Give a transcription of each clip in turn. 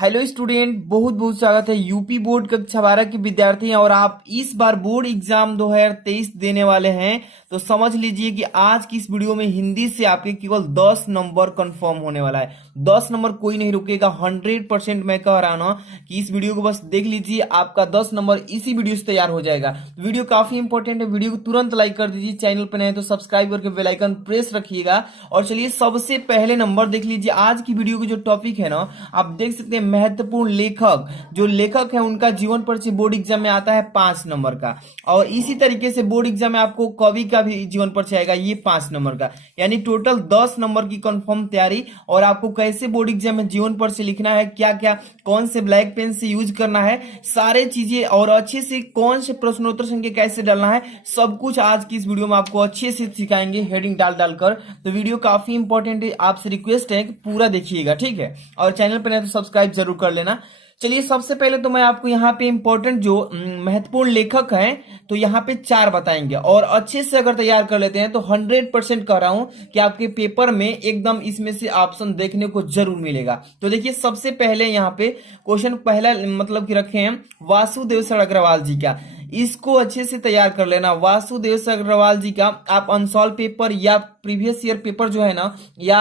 Hello student, बहुत बहुत स्वागत है। यूपी बोर्ड कक्षा 12 के विद्यार्थी हैं और आप इस बार बोर्ड एग्जाम 2023 देने वाले हैं। तो समझ लीजिए कि आज की इस वीडियो में हिंदी से आपके केवल 10 नंबर कंफर्म होने वाला है। 10 नंबर कोई नहीं रुकेगा, 100% मैं कह रहा हूं कि इस वीडियो को बस देख लीजिए, आपका 10 नंबर इसी वीडियो से तैयार हो जाएगा। वीडियो काफी इंपॉर्टेंट है, वीडियो को तुरंत लाइक कर दीजिए। चैनल पर नए तो सब्सक्राइब करके बेल आइकन प्रेस रखिएगा। और चलिए सबसे पहले नंबर देख लीजिए। आज की वीडियो की जो टॉपिक है ना, आप देख सकते हैं महत्वपूर्ण लेखक। जो लेखक है उनका जीवन परिचय बोर्ड एग्जाम में आता है 5 नंबर का। और इसी तरीके से बोर्ड एग्जाम में आपको कवि का भी जीवन परिचय आएगा, ये 5 नंबर का। यानी टोटल 10 नंबर की कंफर्म तैयारी। और आपको कैसे बोर्ड एग्जाम में जीवन परिचय लिखना है, क्या क्या कौन से ब्लैक पेन से यूज करना है, सारे चीजें, और अच्छे से कौन से प्रश्नोत्तर संख्या कैसे डालना है, सब कुछ आज की इस वीडियो में आपको अच्छे से सिखाएंगे हेडिंग डाल डालकर। तो वीडियो काफी इंपॉर्टेंट है, आपसे रिक्वेस्ट है कि पूरा देखिएगा, ठीक है। और चैनल पर नहीं तो सब्सक्राइब जरूर कर लेना। चलिए सबसे पहले तो मैं आपको यहाँ पे इंपॉर्टेंट जो महत्वपूर्ण लेखक हैं, तो यहाँ पे 4 बताएंगे। और अच्छे से अगर तैयार कर लेते हैं तो 100% कह रहा हूं कि आपके पेपर में एकदम इसमें से ऑप्शन देखने को जरूर मिलेगा। तो देखिए सबसे पहले यहाँ पे क्वेश्चन पहला मतलब कि रखे हैं वासुदेव सर अग्रवाल जी का। इसको अच्छे से तैयार कर लेना। वासुदेव सर अग्रवाल जी का आप अनसॉल्व पेपर या प्रीवियस ईयर पेपर जो है ना, या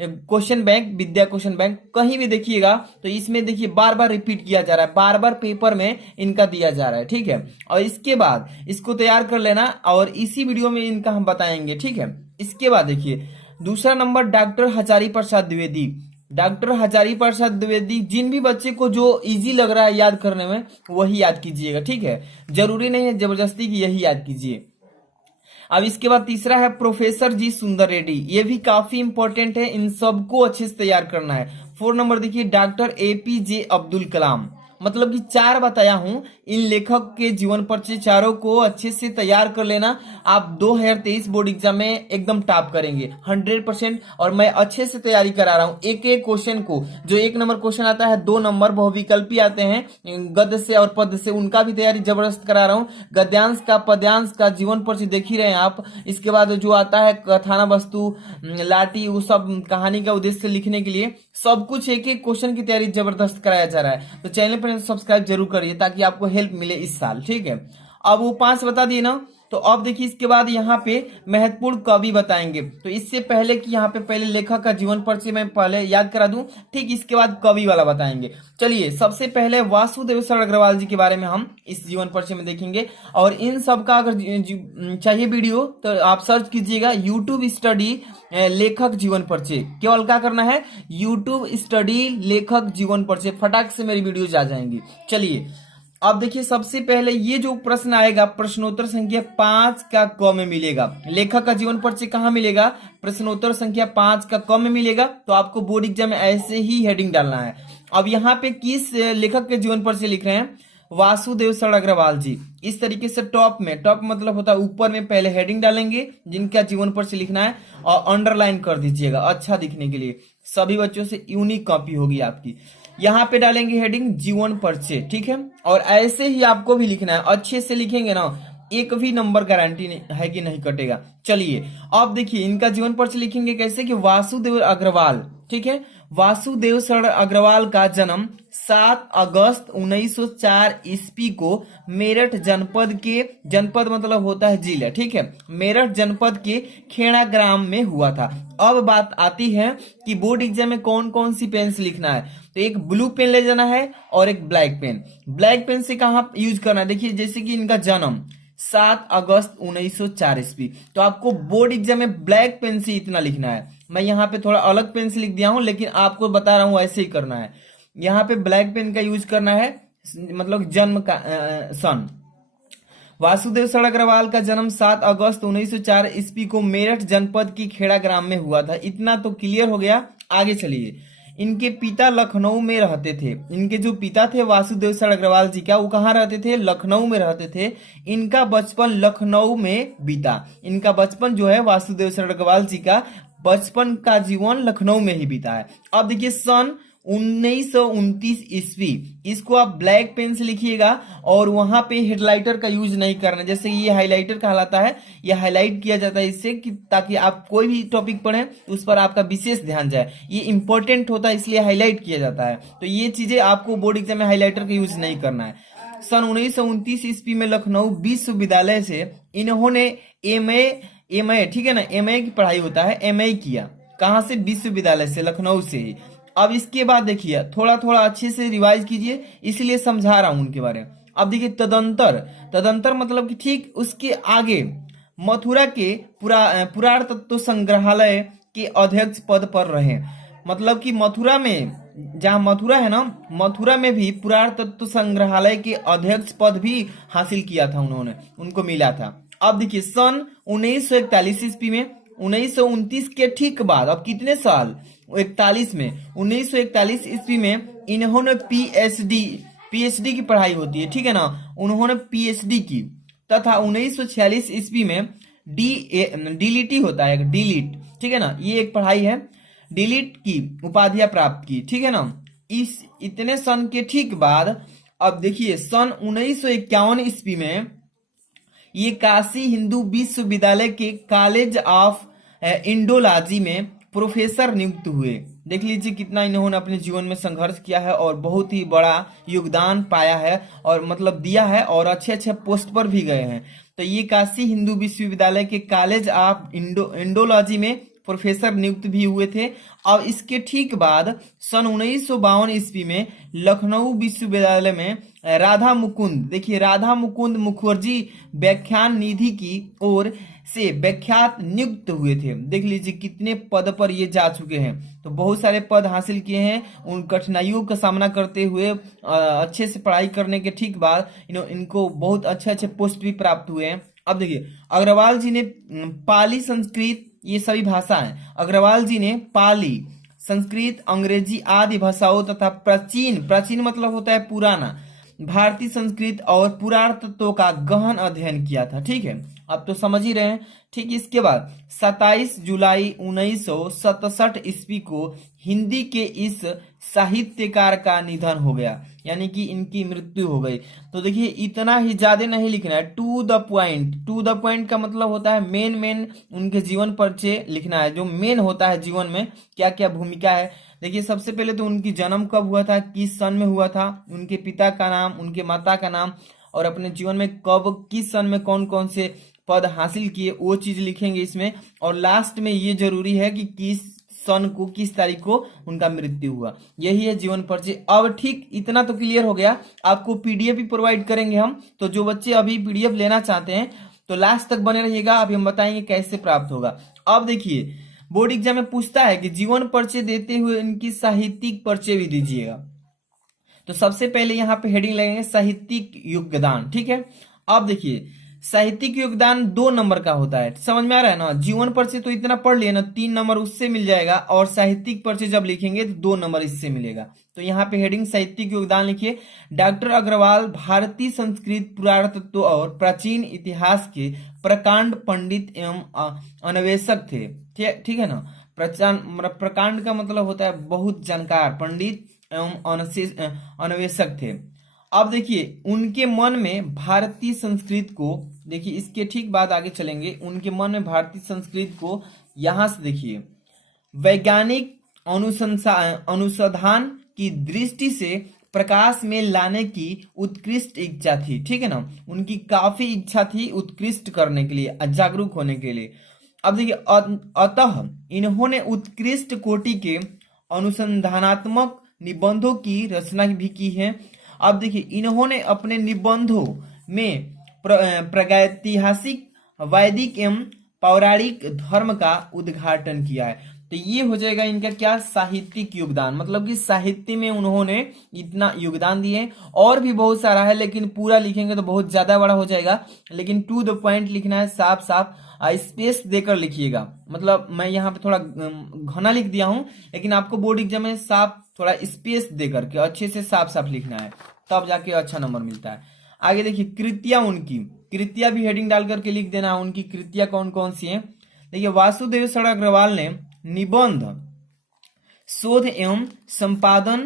क्वेश्चन बैंक, विद्या क्वेश्चन बैंक, कहीं भी देखिएगा तो इसमें देखिए बार बार रिपीट किया जा रहा है, बार बार पेपर में इनका दिया जा रहा है, ठीक है। और इसके बाद इसको तैयार कर लेना और इसी वीडियो में इनका हम बताएंगे, ठीक है। इसके बाद देखिए दूसरा number doctor Hazari Prasad Dwivedi. Doctor Hazari Prasad Dwivedi, जिन भी बच्चे को जो इजी लग रहा है याद करने में वही याद कीजिएगा, ठीक है। जरूरी नहीं है जबरदस्ती की यही याद कीजिए। अब इसके बाद तीसरा है प्रोफेसर जी सुंदर रेड्डी। ये भी काफी इंपॉर्टेंट है, इन सबको अच्छे से तैयार करना है। 4 नंबर देखिए डॉक्टर एपीजे अब्दुल कलाम। मतलब कि 4 बताया हूं, इन लेखक के जीवन परिचय चारों को अच्छे से तैयार कर लेना। आप 2023 बोर्ड एग्जाम में एकदम टॉप करेंगे 100%। और मैं अच्छे से तैयारी करा रहा हूं एक एक क्वेश्चन को। जो 1 नंबर क्वेश्चन आता है, 2 नंबर बहुविकल्पी आते हैं गद्य से और पद्य से, उनका भी तैयारी जबरदस्त करा रहा हूं। गद्यांश का, पद्यांश का जीवन परिचय देख ही रहे हैं आप। इसके बाद जो आता है कथाना वस्तु, लाठी, वो सब कहानी का उद्देश्य लिखने के लिए सब कुछ एक एक क्वेश्चन की तैयारी जबरदस्त कराया जा रहा है। तो चैनल पर सब्सक्राइब जरूर करिए ताकि आपको हेल्प मिले इस साल, ठीक है। अब वो 5 बता दिए ना, तो अब देखिए इसके बाद यहाँ पे महत्वपूर्ण कवि बताएंगे। तो इससे पहले कि यहाँ पे पहले लेखक का जीवन परिचय मैं पहले याद करा दूं, ठीक, इसके बाद कवि वाला बताएंगे। चलिए सबसे पहले वासुदेव सर अग्रवाल जी के बारे में हम इस जीवन परिचय में देखेंगे। और इन सब का अगर चाहिए वीडियो तो आप सर्च कीजिएगा यूट्यूब स्टडी लेखक जीवन परिचय। केवल क्या करना है, यूट्यूब स्टडी लेखक जीवन परिचय, फटाक से मेरी वीडियोज आ जाएंगी। चलिए अब देखिए सबसे पहले ये जो प्रश्न आएगा, प्रश्नोत्तर संख्या 5 का क में मिलेगा। लेखक का जीवन परिचय कहाँ मिलेगा, प्रश्नोत्तर संख्या 5 का क में मिलेगा। तो आपको बोर्ड एग्जाम में ऐसे ही हेडिंग डालना है। अब यहाँ पे किस लेखक के जीवन परिचय लिख रहे हैं, वासुदेव सर अग्रवाल जी। इस तरीके से टॉप में, टॉप मतलब होता है ऊपर में पहले हेडिंग डालेंगे जिनका जीवन परिचय लिखना है, और अंडरलाइन कर दीजिएगा अच्छा दिखने के लिए। सभी बच्चों से यूनिक कॉपी होगी आपकी। यहाँ पे डालेंगे हेडिंग जीवन परिचय, ठीक है। और ऐसे ही आपको भी लिखना है, अच्छे से लिखेंगे ना, एक भी नंबर गारंटी है कि नहीं कटेगा। चलिए अब देखिए इनका जीवन परिचय लिखेंगे कैसे, कि वासुदेव अग्रवाल, ठीक है। वासुदेव सर अग्रवाल का जन्म 7 अगस्त 1904 ईस्वी को मेरठ जनपद के, जनपद मतलब होता है जिला, ठीक है, मेरठ जनपद के खेड़ा ग्राम में हुआ था। अब बात आती है कि बोर्ड एग्जाम में कौन कौन सी पेन से लिखना है। तो एक ब्लू पेन ले जाना है और एक ब्लैक पेन। ब्लैक पेन से कहाँ यूज करना है, देखिए जैसे कि इनका जन्म 7 अगस्त 1904 ईस्वी, तो आपको बोर्ड एग्जाम में ब्लैक पेन से इतना लिखना है। मैं यहाँ पे थोड़ा अलग पेन से लिख दिया हूं, लेकिन आपको बता रहा हूं ऐसे ही करना है। यहाँ पे ब्लैक पेन का यूज करना है, मतलब जन्म का सन। वासुदेव सर अग्रवाल का जन्म 7 अगस्त 1904 ईस्वी को मेरठ जनपद की खेड़ा ग्राम में हुआ था। इतना तो क्लियर हो गया। आगे चलिए, इनके पिता लखनऊ में रहते थे। इनके जो पिता थे वासुदेव सर अग्रवाल जी का, वो कहाँ रहते थे, लखनऊ में रहते थे। इनका बचपन लखनऊ में बीता। इनका बचपन जो है वासुदेव सर अग्रवाल जी का बचपन का जीवन लखनऊ में ही बीता है। अब देखिए सन 1929 ईस्वी। इसको आप ब्लैक पेन से लिखिएगा और वहां पे हेडलाइटर का यूज नहीं करना, जैसे ये हाइलाइटर कहलाता है, ये हाईलाइट किया जाता है इससे कि ताकि आप कोई भी टॉपिक पढ़ें उस पर आपका विशेष ध्यान जाए, ये इंपॉर्टेंट होता है इसलिए हाईलाइट किया जाता है। तो ये चीजें आपको बोर्ड एग्जाम में हाईलाइटर का यूज नहीं करना है। सन 1929 ईस्वी में लखनऊ विश्वविद्यालय से इन्होंने एमए ठीक है ना, एमए की पढ़ाई होता है, एमए किया। कहां से? विश्वविद्यालय से, लखनऊ से ही। अब इसके बाद देखिए, थोड़ा थोड़ा अच्छे से रिवाइज कीजिए, इसलिए समझा रहा हूं उनके बारे में। अब देखिए तदंतर मतलब कि ठीक उसके आगे मथुरा के पुरातत्व संग्रहालय के अध्यक्ष पद पर रहे। मतलब कि मथुरा में, जहां मथुरा है ना, मथुरा में भी पुरातत्व संग्रहालय के अध्यक्ष पद भी हासिल किया था उन्होंने, उनको मिला था। अब देखिए सन 1941 ईस्वी में, 1929 के ठीक बाद, अब कितने साल? 41 में, 1941 ईस्वी में इन्होंने पीएचडी की पढ़ाई होती है, ठीक है ना, उन्होंने पीएचडी की। तथा 1946 ईस्वी में डीलिटी होता है, डीलिट, ठीक है ना, ये एक पढ़ाई है, डीलिट की उपाधियां प्राप्त की, ठीक है ना। इस इतने सन के ठीक बाद अब देखिए सन 1951 ईस्वी में ये काशी हिंदू विश्वविद्यालय के कॉलेज ऑफ इंडोलॉजी में प्रोफेसर नियुक्त हुए। देख लीजिए कितना इन्होंने अपने जीवन में संघर्ष किया है और बहुत ही बड़ा योगदान पाया है और मतलब दिया है, और अच्छे अच्छे पोस्ट पर भी गए हैं। तो ये काशी हिंदू विश्वविद्यालय के कॉलेज ऑफ इंडोलॉजी में प्रोफेसर नियुक्त भी हुए थे। अब इसके ठीक बाद सन 1952 ईस्वी में लखनऊ विश्वविद्यालय में राधा मुकुंद, देखिए राधा मुकुंद मुखर्जी व्याख्यान निधि की ओर से व्याख्यात नियुक्त हुए थे। देख लीजिए कितने पद पर ये जा चुके हैं, तो बहुत सारे पद हासिल किए हैं। उन कठिनाइयों का सामना करते हुए अच्छे से पढ़ाई करने के ठीक बाद इनको बहुत अच्छे अच्छे पोस्ट भी प्राप्त हुए हैं। अब देखिए अग्रवाल जी ने पाली, संस्कृत, ये सभी भाषा हैं। अग्रवाल जी ने पाली, संस्कृत, अंग्रेजी आदि भाषाओं तथा प्राचीन मतलब होता है पुराना, भारतीय संस्कृत और पुरातत्व का गहन अध्ययन किया था, ठीक है। अब तो समझ ही रहे हैं। ठीक इसके बाद 27 जुलाई 1967 ईस्वी को हिंदी के इस साहित्यकार का निधन हो गया, यानी कि इनकी मृत्यु हो गई। तो देखिए इतना ही ज्यादा नहीं लिखना है, टू द पॉइंट का मतलब होता है मेन उनके जीवन परिचय लिखना है, जो मेन होता है जीवन में क्या क्या भूमिका है। देखिए सबसे पहले तो उनकी जन्म कब हुआ था, किस सन में हुआ था, उनके पिता का नाम, उनके माता का नाम, और अपने जीवन में कब किस सन में कौन कौन से पद हासिल किए वो चीज लिखेंगे इसमें। और लास्ट में ये जरूरी है कि किस सन को, किस तारीख को उनका मृत्यु हुआ। यही है जीवन परिचय। अब ठीक इतना तो क्लियर हो गया। आपको पीडीएफ भी प्रोवाइड करेंगे हम, तो जो बच्चे अभी पीडीएफ लेना चाहते हैं तो लास्ट तक बने रहिएगा, अभी हम बताएंगे कैसे प्राप्त होगा। अब देखिए बोर्ड एग्जाम में पूछता है कि जीवन परिचय देते हुए इनकी साहित्यिक परिचय भी दीजिएगा। तो सबसे पहले यहाँ पे हेडिंग लगेंगे साहित्यिक योगदान, ठीक है। अब देखिए साहित्यिक योगदान 2 नंबर का होता है, समझ में आ रहा है ना। जीवन परिचय तो इतना पढ़ लिया ना, 3 नंबर उससे मिल जाएगा, और साहित्यिक परिचय जब लिखेंगे तो 2 नंबर इससे मिलेगा। तो यहाँ पे हेडिंग साहित्यिक योगदान लिखिए। डॉक्टर अग्रवाल भारतीय संस्कृत, पुरातत्व और प्राचीन इतिहास के प्रकांड पंडित एवं अन्वेषक थे, ठीक है ना। प्रकांड का मतलब होता है बहुत जानकार, पंडित एवं अन्वेषक थे। अब देखिए उनके मन में भारतीय संस्कृत को, देखिए इसके ठीक बाद आगे चलेंगे, उनके मन में भारतीय संस्कृत को यहां से देखिए वैज्ञानिक अनुसंधान की दृष्टि से प्रकाश में लाने की उत्कृष्ट इच्छा थी, ठीक है ना। उनकी काफी इच्छा थी उत्कृष्ट करने के लिए, जागरूक होने के लिए। अब देखिए अतः इन्होंने उत्कृष्ट कोटि के अनुसंधानात्मक निबंधों की रचना भी की है। अब देखिए इन्होंने अपने निबंधों में प्रागैतिहासिक, वैदिक एवं पौराणिक धर्म का उद्घाटन किया है। तो ये हो जाएगा इनका क्या, साहित्यिक योगदान, मतलब कि साहित्य में उन्होंने इतना योगदान दिए। और भी बहुत सारा है लेकिन पूरा लिखेंगे तो बहुत ज्यादा बड़ा हो जाएगा, लेकिन टू द पॉइंट लिखना है, साफ साफ स्पेस देकर लिखिएगा। मतलब मैं यहाँ पे थोड़ा घना लिख दिया हूँ, लेकिन आपको बोर्ड एग्जाम में साफ थोड़ा स्पेस देकर के अच्छे से साफ साफ लिखना है, तब जाके अच्छा नंबर मिलता है। आगे देखिए कृतियां, उनकी कृतियां भी हेडिंग डाल करके लिख देना है, उनकी कृतियां कौन कौन सी हैं। देखिए वासुदेव शरण अग्रवाल ने निबंध शोध एवं संपादन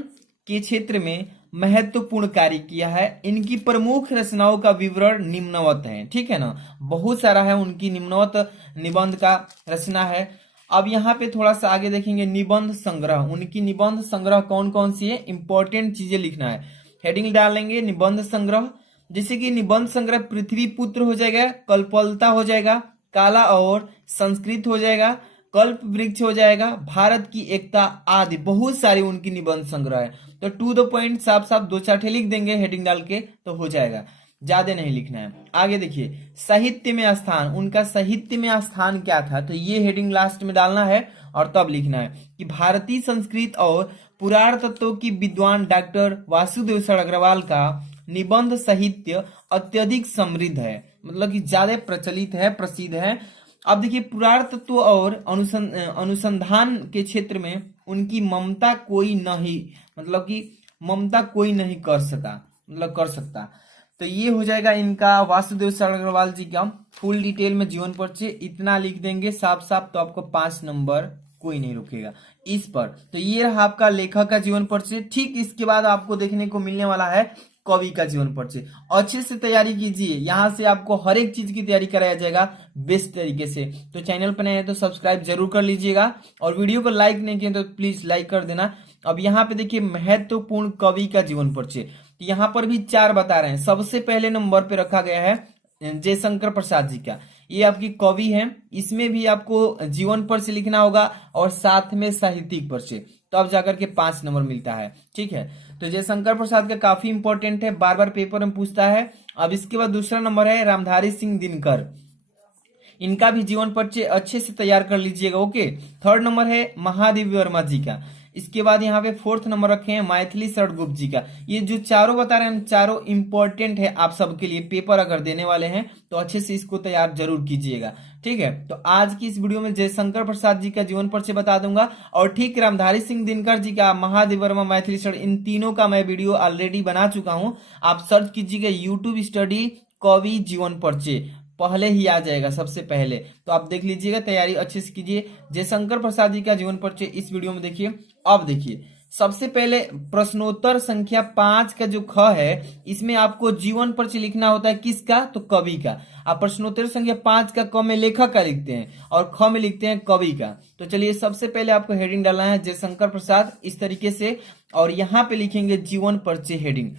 के क्षेत्र में महत्वपूर्ण कार्य किया है। इनकी प्रमुख रचनाओं का विवरण निम्नवत है, ठीक है ना, बहुत सारा है उनकी निम्नवत निबंध का रचना है। अब यहाँ पे थोड़ा सा आगे देखेंगे निबंध संग्रह, उनकी निबंध संग्रह कौन कौन सी है, इंपॉर्टेंट चीजें लिखना है। हेडिंग डालेंगे निबंध संग्रह, जैसे कि निबंध संग्रह पृथ्वी पुत्र हो जाएगा, कल्पलता हो जाएगा, काला और संस्कृत हो जाएगा, कल्प वृक्ष हो जाएगा, भारत की एकता आदि बहुत सारी उनकी निबंध संग्रह है। तो टू द पॉइंट साफ साफ दो चार ठे लिख देंगे हेडिंग डाल के तो हो जाएगा, ज्यादा नहीं लिखना है। आगे देखिए साहित्य में स्थान, उनका साहित्य में स्थान क्या था, तो ये हेडिंग लास्ट में डालना है और तब लिखना है कि भारतीय संस्कृत और पुराण तत्वों की विद्वान डॉक्टर वासुदेव अग्रवाल का निबंध साहित्य अत्यधिक समृद्ध है, मतलब कि ज्यादा प्रचलित है, प्रसिद्ध है। अब देखिए पुराण तत्व और अनुसंधान के क्षेत्र में उनकी ममता कोई नहीं, मतलब कि ममता कोई नहीं कर सका, मतलब कर सकता। तो ये हो जाएगा इनका वासुदेव अग्रवाल जी का फुल डिटेल में जीवन परिचय, इतना लिख देंगे साफ साफ तो आपको 5 नंबर कोई नहीं रुकेगा इस पर। तो ये रहा आपका लेखक का जीवन परिचय। ठीक इसके बाद आपको देखने को मिलने वाला है कवि का जीवन परिचय। अच्छे से तैयारी कीजिए, यहाँ से आपको हर एक चीज की तैयारी कराया जाएगा बेस्ट तरीके से। तो चैनल पर नए हैं तो सब्सक्राइब जरूर कर लीजिएगा और वीडियो को लाइक नहीं किए तो प्लीज लाइक कर देना। अब यहाँ पे देखिए महत्वपूर्ण कवि का जीवन परिचय, यहाँ पर भी 4 बता रहे हैं। सबसे पहले नंबर पे रखा गया है जयशंकर प्रसाद जी का, ये आपकी कवि हैं, इसमें भी आपको जीवन परिचय लिखना होगा और साथ में साहित्यिक परिचय, तो अब जाकर के 5 नंबर मिलता है, ठीक है। तो जयशंकर प्रसाद का काफी इंपॉर्टेंट है, बार बार पेपर में पूछता है। अब इसके बाद दूसरा नंबर है रामधारी सिंह दिनकर, इनका भी जीवन परिचय अच्छे से तैयार कर लीजिएगा, ओके। थर्ड नंबर है महादेवी वर्मा जी का। इसके बाद यहाँ पे 4th नंबर रखे हैं मैथिली शरण गुप्त जी का। ये जो चारों बता रहे हैं चारों इंपॉर्टेंट है आप सबके लिए, पेपर अगर देने वाले हैं तो अच्छे से इसको तैयार जरूर कीजिएगा, ठीक है। तो आज की इस वीडियो में जयशंकर प्रसाद जी का जीवन परिचय बता दूंगा और ठीक रामधारी सिंह दिनकर जी का, महादेव वर्मा, मैथिली शरण, इन तीनों का मैं वीडियो ऑलरेडी बना चुका हूं। आप सर्च कीजिएगा यूट्यूब स्टडी कवि जीवन परिचय, पहले ही आ जाएगा सबसे पहले, तो आप देख लीजिएगा, तैयारी अच्छे से कीजिए। जयशंकर प्रसाद जी का जीवन परिचय इस वीडियो में देखिए। अब देखिए सबसे पहले प्रश्नोत्तर संख्या 5 का जो ख है, इसमें आपको जीवन परिचय लिखना होता है किसका, तो कवि का। आप प्रश्नोत्तर संख्या 5 का क में लेखक का लिखते हैं और ख में लिखते हैं कवि का। तो चलिए सबसे पहले आपको हेडिंग डालना है जयशंकर प्रसाद इस तरीके से, और यहाँ पे लिखेंगे जीवन परिचय हेडिंग।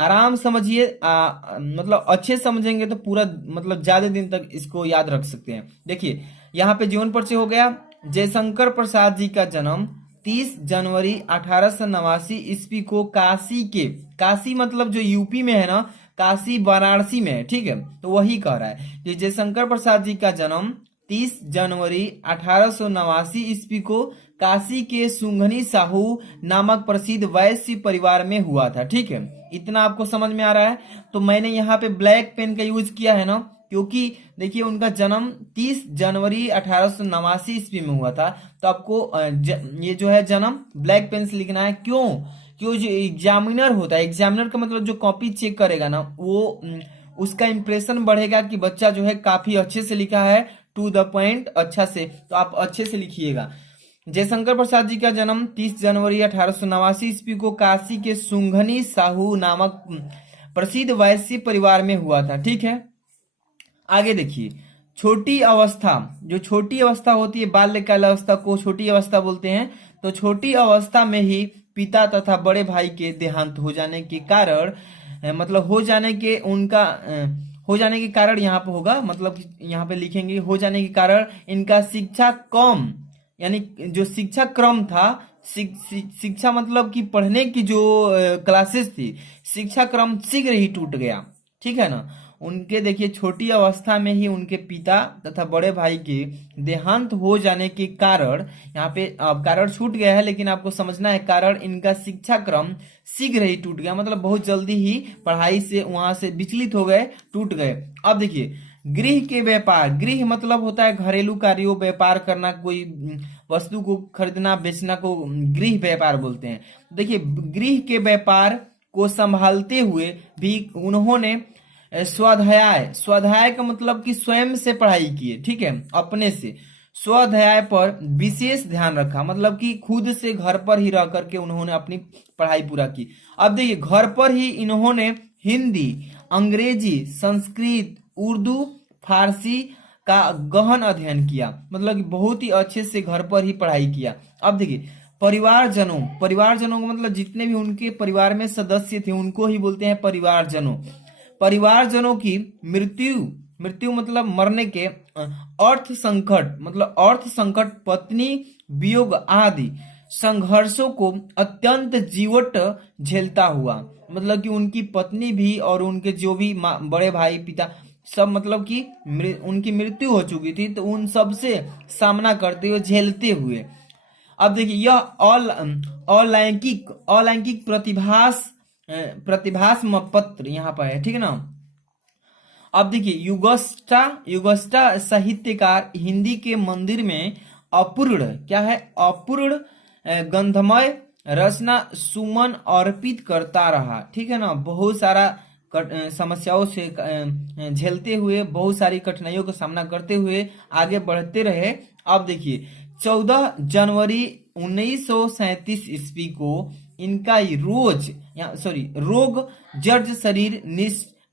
आराम समझिए, मतलब अच्छे समझेंगे तो पूरा मतलब ज्यादा दिन तक इसको याद रख सकते हैं। देखिए यहाँ पे जीवन परिचय हो गया। जयशंकर प्रसाद जी का जन्म 30 जनवरी 1889 ईस्वी को काशी के, काशी मतलब जो यूपी में है ना, काशी वाराणसी में है, ठीक है, तो वही कह रहा है कि जयशंकर प्रसाद जी का जन्म 30 जनवरी 1889 ईस्वी को काशी के सुंघनी साहू नामक प्रसिद्ध वैश्य परिवार में हुआ था, ठीक है। इतना आपको समझ में आ रहा है। तो मैंने यहाँ पे ब्लैक पेन का यूज किया है ना, क्योंकि देखिए उनका जन्म 30 जनवरी 1889 ईस्वी में हुआ था, तो आपको ये जो है जन्म ब्लैक पेन से लिखना है। क्यों जो एग्जामिनर होता है, एग्जामिनर का मतलब जो कॉपी चेक करेगा ना, वो उसका इंप्रेशन बढ़ेगा कि बच्चा जो है काफी अच्छे से लिखा है, टू द पॉइंट अच्छा से, तो आप अच्छे से लिखिएगा। जयशंकर प्रसाद जी का जन्म 30 जनवरी 1889 ईस्वी को काशी के सुंघनी साहू नामक प्रसिद्ध वैश्य परिवार में हुआ था, ठीक है। आगे देखिए छोटी अवस्था, जो छोटी अवस्था होती है बाल्यकाल अवस्था को छोटी अवस्था बोलते हैं। तो छोटी अवस्था में ही पिता तथा बड़े भाई के देहांत हो जाने के कारण, मतलब हो जाने के कारण यहाँ पे होगा, मतलब यहाँ पे लिखेंगे हो जाने के कारण इनका शिक्षा कम, यानी जो शिक्षा क्रम था, शिक्षा मतलब कि पढ़ने की जो क्लासेस थी, शिक्षा क्रम शीघ्र ही टूट गया, ठीक है ना। उनके देखिए छोटी अवस्था में ही उनके पिता तथा बड़े भाई के देहांत हो जाने के कारण, यहाँ पे कारण छूट गया है लेकिन आपको समझना है कारण इनका शिक्षा क्रम शीघ्र ही टूट गया, मतलब बहुत जल्दी ही पढ़ाई से वहां से विचलित हो गए, टूट गए। अब देखिए गृह के व्यापार, गृह मतलब होता है घरेलू कार्यों, व्यापार करना, कोई वस्तु को खरीदना बेचना को गृह व्यापार बोलते हैं। देखिए गृह के व्यापार को संभालते हुए भी उन्होंने स्वाध्याय, स्वाध्याय का मतलब कि स्वयं से पढ़ाई की है, ठीक है, अपने से स्वाध्याय पर विशेष ध्यान रखा, मतलब कि खुद से घर पर ही रह करके उन्होंने अपनी पढ़ाई पूरा की। अब देखिए घर पर ही इन्होंने हिंदी, अंग्रेजी, संस्कृत, उर्दू, फारसी का गहन अध्ययन किया, मतलब कि बहुत ही अच्छे से घर पर ही पढ़ाई किया। अब देखिए परिवारजनों का मतलब जितने भी उनके परिवार में सदस्य थे उनको ही बोलते हैं परिवारजनों। परिवारजनों की मृत्यु मृत्यु मतलब मरने के, अर्थ संकट मतलब अर्थ संकट, पत्नी वियोग आदि संघर्षों को अत्यंत जीवट झेलता हुआ, मतलब कि उनकी पत्नी भी और उनके जो भी बड़े भाई पिता सब, मतलब कि उनकी मृत्यु हो चुकी थी, तो उन सब से सामना करते हुए, झेलते हुए। अब देखिए यह अलैंगिक प्रतिभास पत्र यहाँ पर है, ठीक है ना। अब देखिए युगस्टा साहित्यकार हिंदी के मंदिर में अपूर्ण क्या है, अपूर्ण गंधमय रचना सुमन अर्पित करता रहा, ठीक है ना। बहुत सारा समस्याओं से झेलते हुए, बहुत सारी कठिनाइयों का सामना करते हुए आगे बढ़ते रहे। अब देखिए 14 जनवरी 1937 ईस्वी को इनका रोग जर्ज शरीर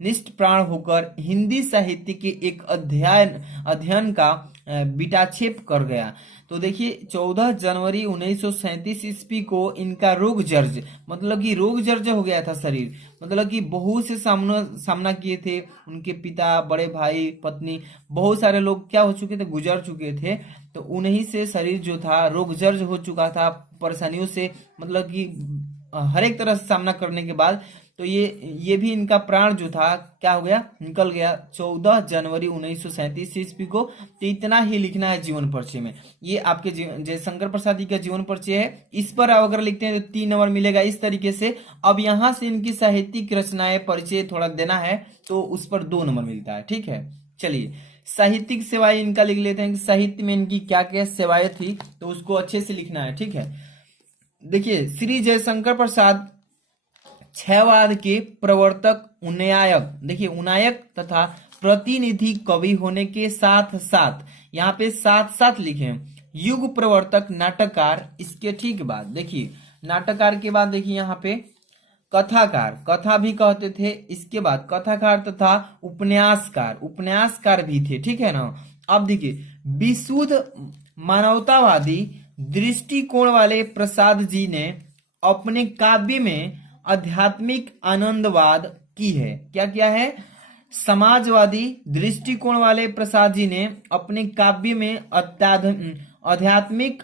निष्ठ प्राण होकर हिंदी साहित्य के एक अध्ययन का बिटाक्षेप कर गया। तो देखिए 14 जनवरी 1937 ईस्वी को इनका रोग जर्ज, मतलब कि रोग जर्ज हो गया था शरीर, मतलब कि बहुत से सामना किए थे उनके पिता, बड़े भाई, पत्नी, बहुत सारे लोग क्या हो चुके थे, गुजर चुके थे। तो उन्हीं से शरीर जो था रोग जर्ज हो चुका था, परेशानियों से, मतलब कि हर एक तरह से सामना करने के बाद तो ये भी इनका प्राण जो था क्या हो गया, निकल गया 14 जनवरी 1937 ईस्वी को। तो इतना ही लिखना है जीवन परिचय में। ये आपके जयशंकर प्रसाद जी का जीवन परिचय है, इस पर अगर लिखते हैं तो 3 नंबर मिलेगा इस तरीके से। अब यहाँ से इनकी साहित्यिक रचनाएं परिचय थोड़ा देना है तो उस पर 2 नंबर मिलता है, ठीक है। चलिए साहित्यिक सेवाएं इनका लिख लेते हैं कि साहित्य में इनकी क्या क्या सेवाएं थी, तो उसको अच्छे से लिखना है, ठीक है। देखिए श्री जयशंकर प्रसाद क्षयवाद के प्रवर्तक, उन्नायक, देखिए उन्नायक तथा प्रतिनिधि कवि होने के साथ साथ, यहाँ पे साथ साथ लिखे, युग प्रवर्तक, नाटककार, इसके ठीक बाद देखिए नाटककार के बाद देखिए यहाँ पे कथाकार, कथा भी कहते थे, इसके बाद कथाकार तथा उपन्यासकार भी थे, ठीक है ना। अब देखिए विशुद्ध मानवतावादी दृष्टिकोण वाले प्रसाद जी ने अपने काव्य में आध्यात्मिक आनंदवाद की है, क्या किया है, समाजवादी दृष्टिकोण वाले प्रसाद जी ने अपने काव्य में आध्यात्मिक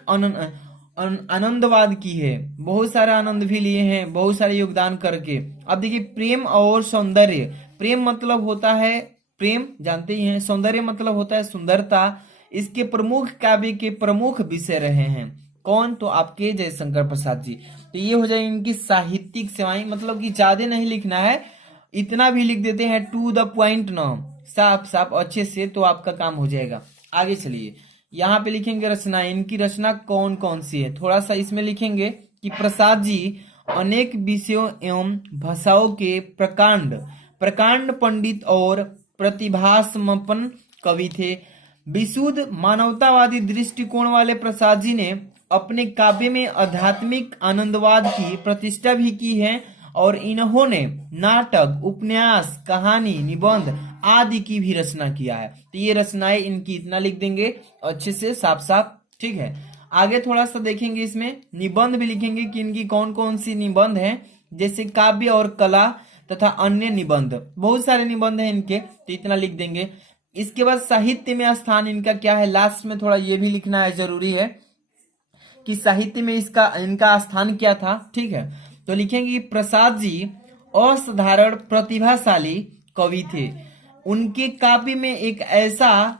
आनंदवाद की है, बहुत सारा आनंद भी लिए हैं, बहुत सारे योगदान करके। अब देखिए प्रेम और सौंदर्य, प्रेम मतलब होता है प्रेम, जानते ही हैं, सौंदर्य मतलब होता है सुंदरता, इसके प्रमुख काव्य के प्रमुख विषय रहे हैं। कौन, तो आपके जयशंकर प्रसाद जी। तो ये हो जाए इनकी साहित्यिक सेवाएं, मतलब कि ज्यादा नहीं लिखना है, इतना भी लिख देते हैं टू द पॉइंट ना, साफ साफ अच्छे से, तो आपका काम हो जाएगा। आगे चलिए यहाँ पे लिखेंगे रचनाएं, इनकी रचना कौन कौन सी है, थोड़ा सा इसमें लिखेंगे कि प्रसाद जी अनेक विषयों एवं भाषाओं के प्रकांड पंडित और प्रतिभासंपन्न कवि थे। विशुद्ध मानवतावादी दृष्टिकोण वाले प्रसाद जी ने अपने काव्य में आध्यात्मिक आनंदवाद की प्रतिष्ठा भी की है और इन्होंने नाटक, उपन्यास, कहानी, निबंध आदि की भी रचना किया है। तो ये रचनाएं इनकी इतना लिख देंगे अच्छे से साफ साफ, ठीक है। आगे थोड़ा सा देखेंगे, इसमें निबंध भी लिखेंगे कि इनकी कौन कौन सी निबंध हैं, जैसे काव्य और कला तथा अन्य निबंध, बहुत सारे निबंध हैं इनके, तो इतना लिख देंगे। इसके बाद साहित्य में स्थान इनका क्या है, लास्ट में थोड़ा ये भी लिखना है, जरूरी है कि साहित्य में इनका स्थान क्या था, ठीक है। तो लिखेंगे प्रसाद जी असाधारण प्रतिभाशाली कवि थे, उनके काव्य में एक ऐसा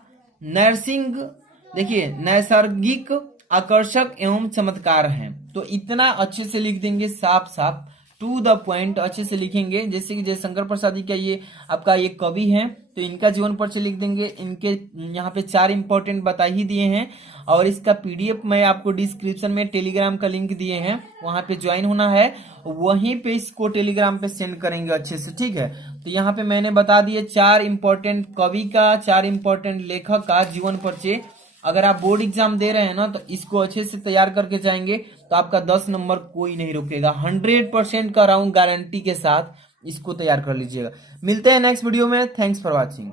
नैसर्गिक आकर्षक एवं चमत्कार है। तो इतना अच्छे से लिख देंगे, साफ साफ टू द पॉइंट अच्छे से लिखेंगे। जैसे कि जयशंकर प्रसाद जी का ये आपका ये कवि हैं, तो इनका जीवन परिचय लिख देंगे। इनके यहाँ पे 4 इंपॉर्टेंट बता ही दिए हैं और इसका पीडीएफ मैं आपको डिस्क्रिप्शन में टेलीग्राम का लिंक दिए हैं, वहां पे ज्वाइन होना है, वहीं पे इसको टेलीग्राम पे सेंड करेंगे अच्छे से, ठीक है। तो यहाँ पे मैंने बता दिए 4 इंपॉर्टेंट कवि का, 4 इंपॉर्टेंट लेखक का जीवन परिचय, अगर आप बोर्ड एग्जाम दे रहे हैं ना, तो इसको अच्छे से तैयार करके जाएंगे तो आपका 10 नंबर कोई नहीं रोकेगा। 100% का राउंड गारंटी के साथ इसको तैयार कर लीजिएगा। मिलते हैं नेक्स्ट वीडियो में। Thanks for watching.